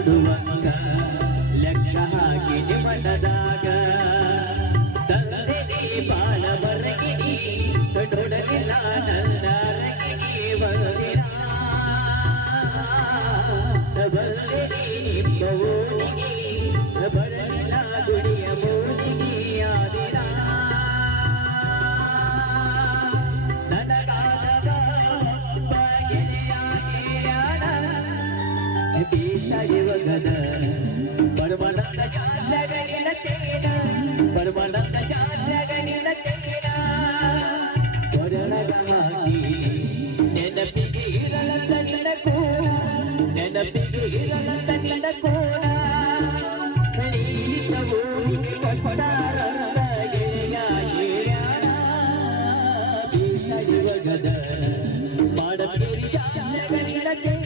ಕೊಡುವಂಗ ಲೆಕ್ಕ ಹಾಕಿ ಮನದಾಗ ತಂದೆ ನೀ ಬಾಳ ಬರಗಿನಿ ತೊಡಲಿಲ್ಲ ನನ್ನ ಬರಲಿಲ್ಲ ಬಲ್ಲೆ ನಿಮ್ಮ ಊರಿಗೆ ಬರಲಿಲ್ಲ ಗುಡಿಯ ಮೂಲಿಗೆ ಆದಿರ. ನನಗಾದ ಬಗೆಯಾಗಿಯಾನ ಯುವಕನ ಪರಮಾನಂದ ಜಾಲಗಲಿನ ಚೇನ ಪರಮಾನಂದ ಜಾಲಗಲಿನ ಚೇನ ಕೊರಳಗವಾಗಿ ನೆನಪಿಗೆ ಇರಲಂದ ನಡಕೋಣ ನೆನಪಿಗೆ ಇರಲಂದ ನಡಕೋಣ ನೀತ ಊರಿಗೆ ಕೊಟ್ಟಾರ ಯುವಗದ ಮಾಡಬೇರಿ ಜಾಲಗಲಿನ ಚೇನ